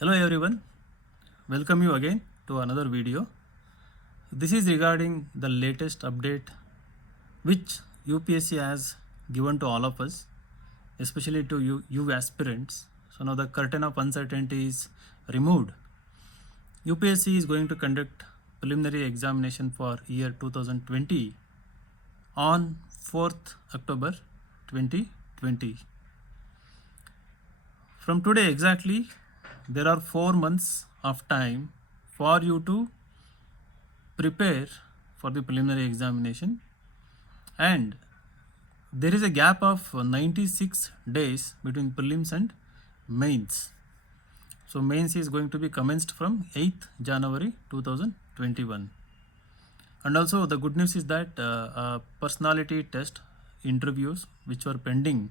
Hello everyone, welcome you again to another video. This is regarding the latest update which UPSC has given to all of us, especially to you aspirants. So now the curtain of uncertainty is removed. UPSC is going to conduct preliminary examination for year 2020 on 4th October 2020. From today exactly, there are 4 months of time for you to prepare for the preliminary examination, and there is a gap of 96 days between prelims and mains. So mains is going to be commenced from 8th January 2021. And also the good news is that personality test interviews which were pending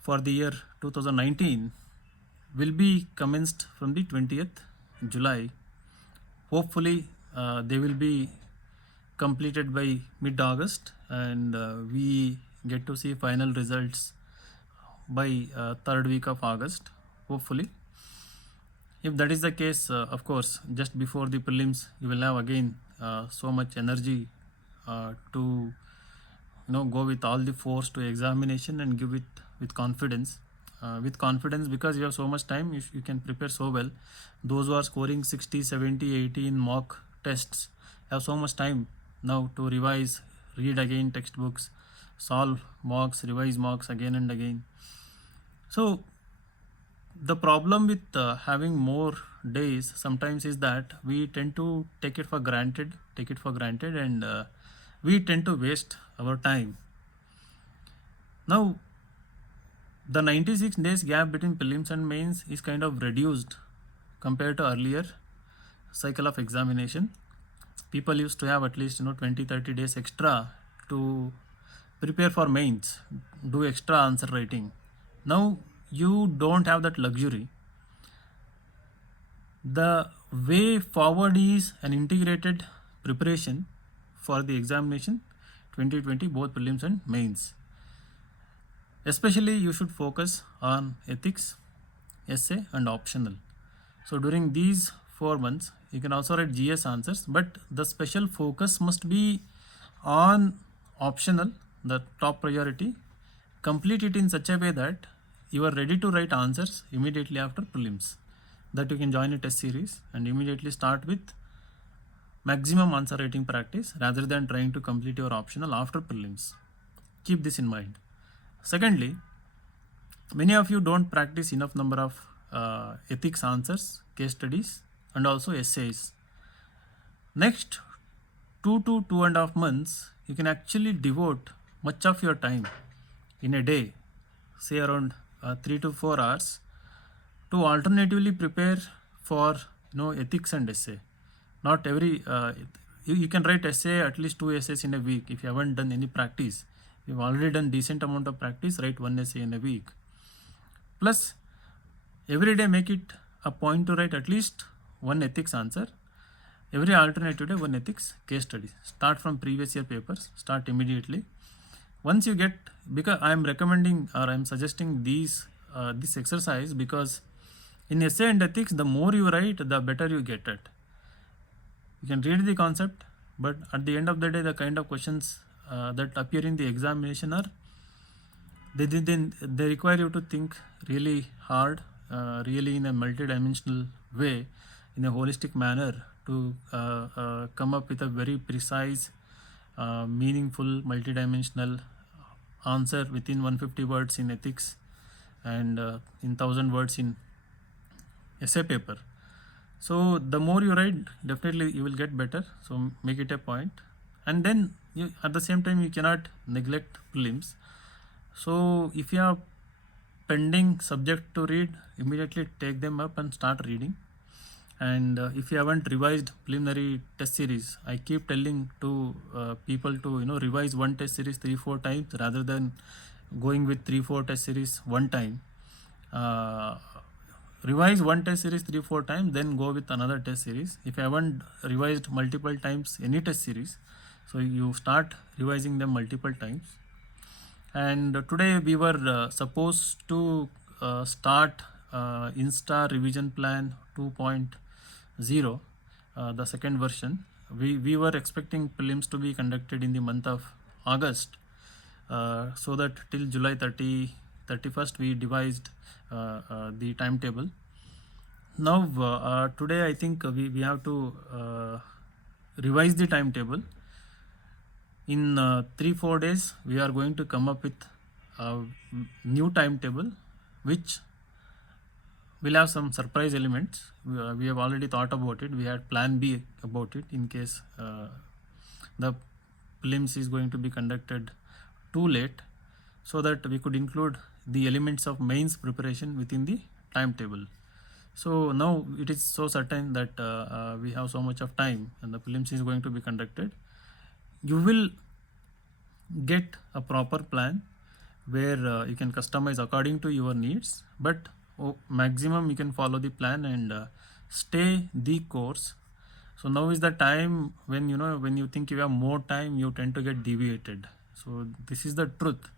for the year 2019 will be commenced from the 20th July. Hopefully they will be completed by mid-August, and we get to see final results by third week of August, hopefully. If that is the case, of course, just before the prelims, you will have again so much energy to go with all the force to examination and give it with confidence. With confidence, because you have so much time, you can prepare so well. Those who are scoring 60, 70, 80 in mock tests have so much time now to revise, read again textbooks, solve mocks, revise mocks again and again. So the problem with having more days sometimes is that we tend to take it for granted, and we tend to waste our time. Now the 96 days gap between prelims and mains is kind of reduced compared to earlier cycle of examination. People used to have at least 20-30 days extra to prepare for mains, do extra answer writing. Now you don't have that luxury. The way forward is an integrated preparation for the examination 2020, both prelims and mains. Especially you should focus on ethics, essay and optional. So during these 4 months you can also write GS answers, but the special focus must be on optional, the top priority. Complete it in such a way that you are ready to write answers immediately after prelims, that you can join a test series and immediately start with maximum answer writing practice rather than trying to complete your optional after prelims. Keep this in mind. Secondly, many of you don't practice enough number of ethics answers, case studies and also essays. Next 2 to 2.5 months you can actually devote much of your time in a day, say around 3 to 4 hours, to alternatively prepare for ethics and essay. Not every you can write essay, at least 2 essays in a week. If you haven't done any practice, you've already done decent amount of practice, write 1 essay in a week. Plus every day make it a point to write at least 1 ethics answer. Every alternative day 1 ethics case study. Start from previous year papers, start immediately. Once you get, because I am recommending or I am suggesting this exercise, because in essay and ethics, the more you write, the better you get it. You can read the concept, but at the end of the day, the kind of questions that appear in the examination are, they require you to think really hard, really in a multi-dimensional way, in a holistic manner, to come up with a very precise, meaningful, multi-dimensional answer within 150 words in ethics and in 1000 words in essay paper. So the more you write, definitely you will get better. So make it a point. And then at the same time you cannot neglect prelims. So if you have pending subject to read, immediately take them up and start reading. And if you haven't revised preliminary test series, I keep telling to people to revise one test series 3-4 times rather than going with 3-4 test series one time. Revise one test series 3-4 times, then go with another test series. If you haven't revised multiple times any test series, so you start revising them multiple times. And today we were supposed to start Insta Revision Plan 2.0, the second version. We were expecting prelims to be conducted in the month of August, so that till July 31st we devised the timetable. Now today I think we have to revise the timetable. In 3-4 days we are going to come up with a new timetable which will have some surprise elements. We have already thought about it. We had plan B about it in case the prelims is going to be conducted too late, so that we could include the elements of mains preparation within the timetable. So now it is so certain that we have so much of time and the prelims is going to be conducted. You will get a proper plan where you can customize according to your needs, but maximum you can follow the plan and stay the course. So now is the time when when you think you have more time, you tend to get deviated. So this is the truth.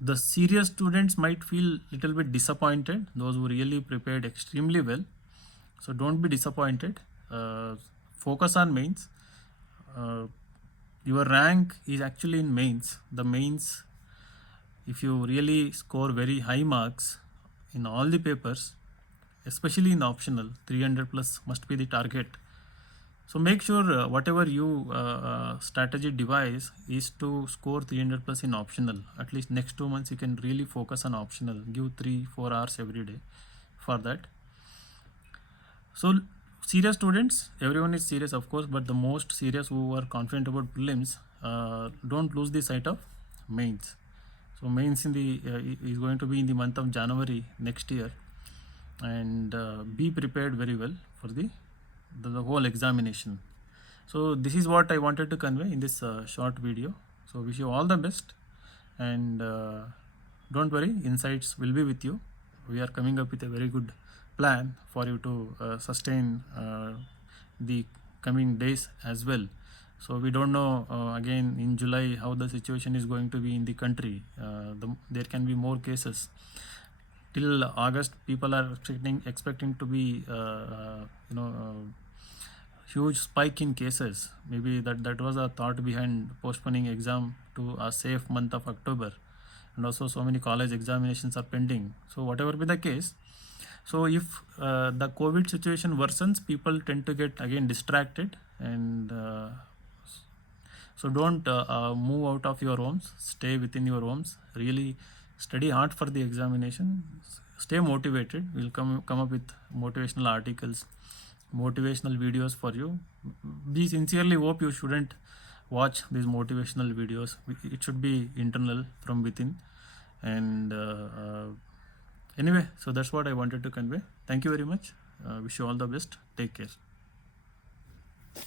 The serious students might feel little bit disappointed, those who really prepared extremely well. So don't be disappointed. Focus on mains. Your rank is actually in mains. The mains, if you really score very high marks in all the papers, especially in optional, 300 plus must be the target. So make sure whatever you strategy devise is to score 300 plus in optional. At least next 2 months you can really focus on optional. Give 3-4 hours every day for that. So serious students, everyone is serious of course, but the most serious who are confident about prelims, don't lose the sight of mains. So mains in the is going to be in the month of January next year, and be prepared very well for the whole examination. So this is what I wanted to convey in this short video. So wish you all the best, and don't worry, insights will be with you. We are coming up with a very good plan for you to sustain the coming days as well. So we don't know again in July how the situation is going to be in the country. There can be more cases. Till August, people are expecting to be huge spike in cases. Maybe that was a thought behind postponing exam to a safe month of October, and also so many college examinations are pending. So whatever be the case, so if the COVID situation worsens, people tend to get again distracted, and so don't move out of your homes. Stay within your homes. Really study hard for the examination. Stay motivated. We'll come up with motivational articles, motivational videos for you. We sincerely hope you shouldn't watch these motivational videos. It should be internal from within. And anyway, so that's what I wanted to convey. Thank you very much. Wish you all the best. Take care.